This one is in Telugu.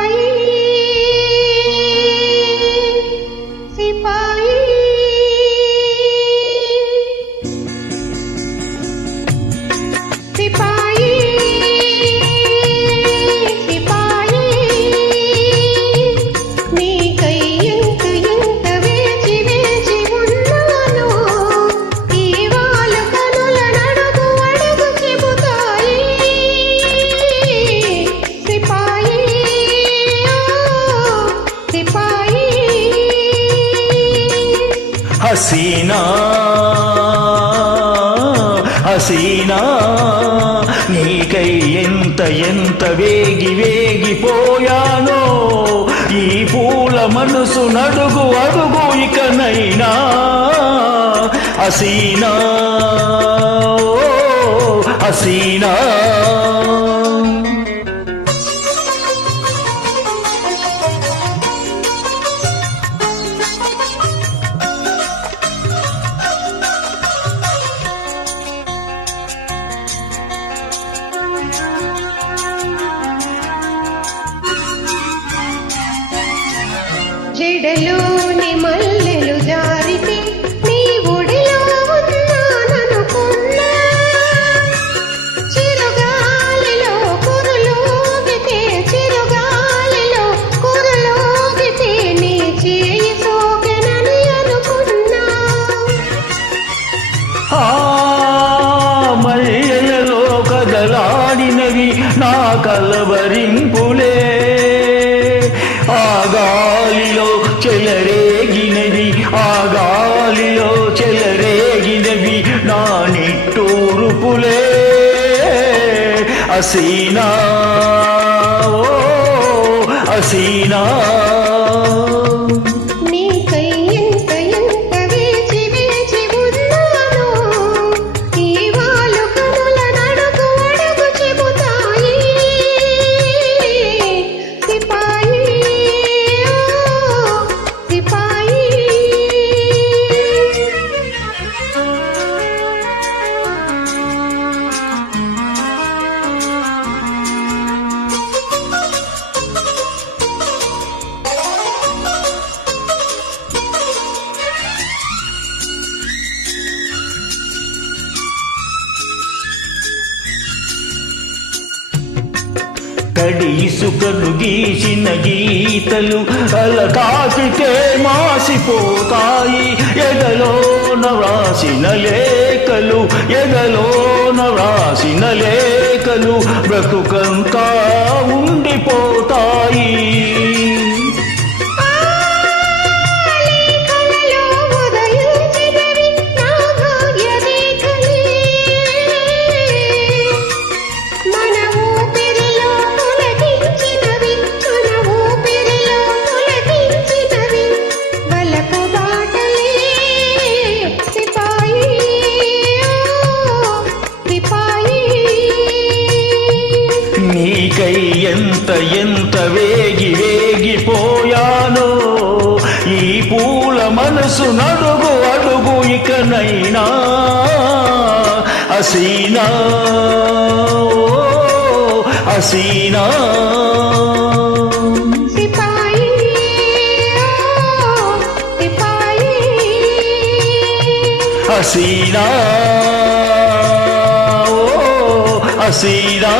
आई హసీనా హసీనా నీకై ఎంత ఎంత వేగి వేగిపోయానో ఈ పూల మనసు నడుగు అడుగు ఇకనైనా. హసీనా ఓ హసీనా. జడలోని మల్లెలు జారితే నీ ఒడిలో ఉన్నాననుకున్నా. చిరుగాలిలో కురులోగితే చిరుగాలిలో కురులోగితే నీ చేయి సోకెనని అనుకున్నా. మల్లెలలో కదలాడినవి నా కలవరింపులే. చెలరేగినవి ఆ గాలిలో చెలరేగినవి నా నిట్టూరుపులే అసీనా ఓ అసీనా. తడి ఇసుకను గీసిన గీతలు అల తాకితే మాసిపోతాయి. ఎదలోన వ్రాసిన లేఖలు ఎదలోన వ్రాసిన లేఖలు బ్రతుకంతా ఉండిపోతాయి. నీకై ఎంత ఎంత వేగి వేగిపోయానో ఈ పూల మనసు నడుగు అడుగు ఇకనైనా? అసీనా? ఓ, అసీనా? ఓ హసీనా ఓ హసీనా